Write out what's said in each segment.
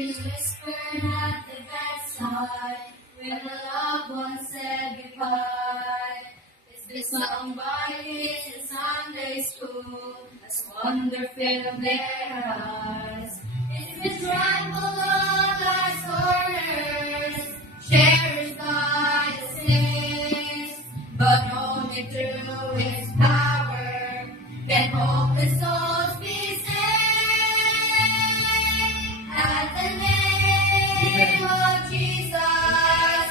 is whispered at the bedside when a loved one said goodbye. It's been sung by kids in Sunday school as wonder filled their eyes. It's been trampled on life's corners, cherished by the saints, but only through His power can hopeless souls be saved. At the name of Jesus,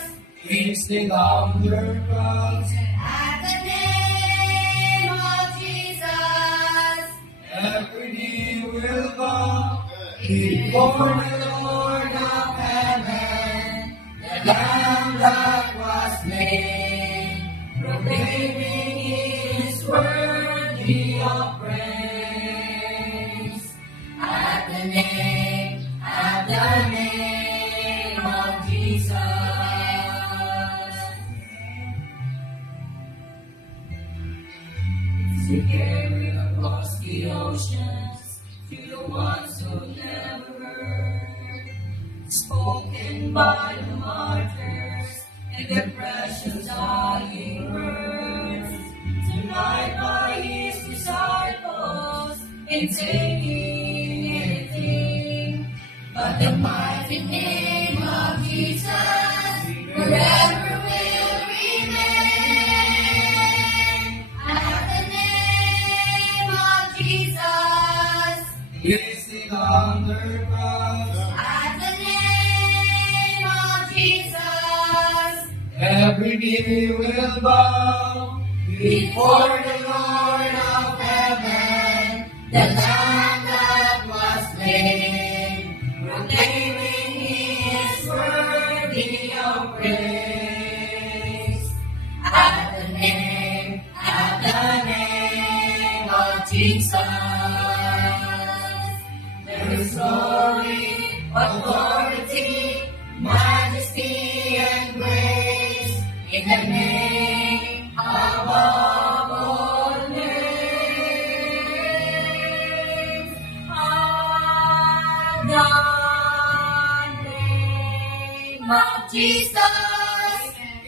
we sing on the cross. at the name of Jesus, Every knee will bow before the Lord of heaven, the Lamb that was slain, proclaiming He is worthy of praise. at the name of Jesus. To carry across the oceans to the ones who never heard, spoken by the martyrs and their precious dying words. Tonight by His disciples ain't taking anything but the mighty name of Jesus forever will remain. At the name of Jesus, Kissing on the cross, at the name of Jesus, every knee will bow before the Lord of heaven, the Lamb that was slain, proclaiming He is worthy of praise. At the name of Jesus, there is glory, authority, majesty, and grace in the name above all names. At the name of Jesus,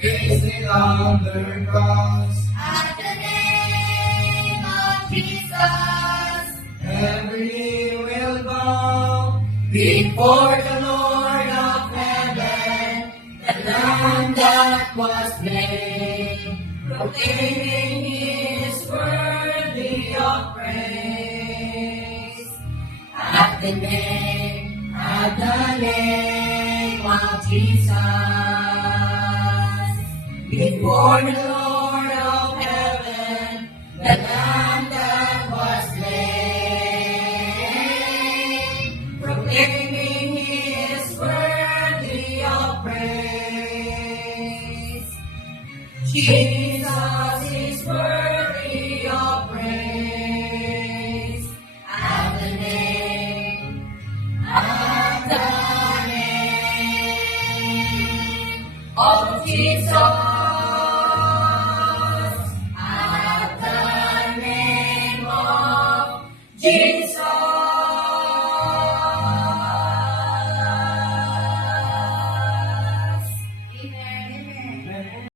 Kissing on the cross, at the name of Jesus, every knee will bow before the Lord of heaven, the Lamb that was slain, proclaiming He is worthy of praise. At the name of Jesus, before the Lord of heaven, the Lamb that was slain, proclaiming He is worthy of praise. Jesus is worthy of praise. At the name of Jesus. At the name of Jesus.